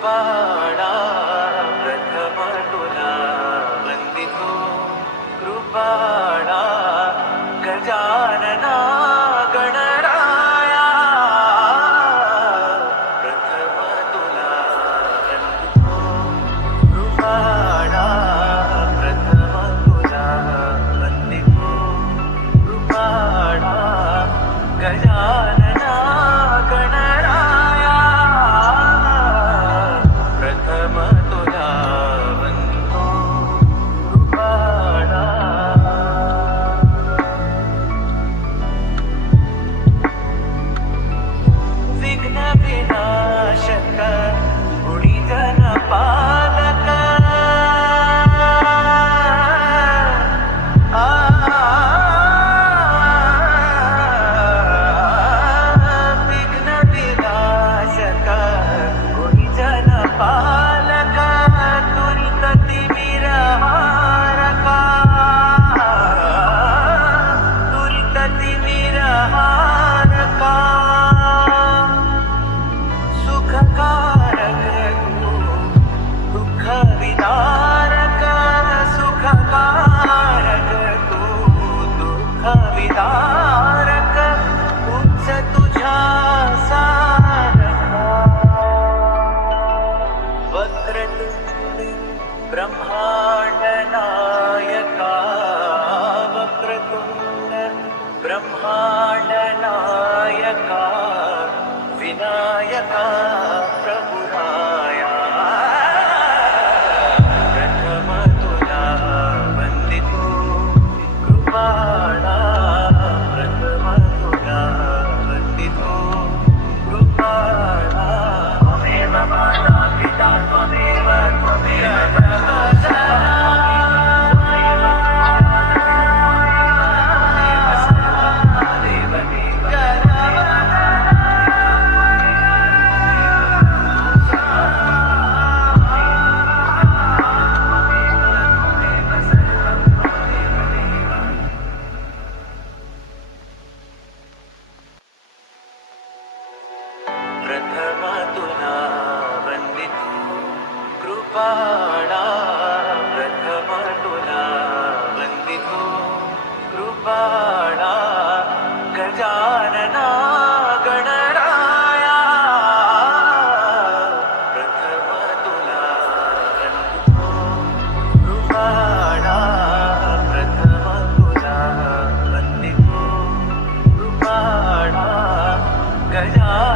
कृपाळा प्रथम तुला वंदितो कृपाळा गजानना गणराया प्रथम तुला वंदितो कृपाळा प्रथम तुला वंदितो कृपाळा गजानना गणराया प्रथम तुला वंदितो कृपाळा विघ्न विनाशक गुणीजन पालक विघ्न विनाशक गुणीजन पालक दुरित तिमिर हारका दुरित तिमिर हारका सुखकारक तू दुःख विदारक सुखकारक तू दुःख विदारक उच्च तुझ्या सारखा वक्रतुंड ब्रह्मांड नायका वक्रतुंड ब्रह्मांड नायका विनायका प्रभुराया प्रथम तुला वंदितो कृपाळा प्रथम तुला वंदितो कृपाळा त्वमेव माता पिता त्वमेव प्रथम तुला वंदितो कृपाळा प्रथम तुला वंदितो कृपाळा गजानना गणराया प्रथम तुला वंदितो कृपाळा प्रथम तुला वंदितो कृपाळा गजानना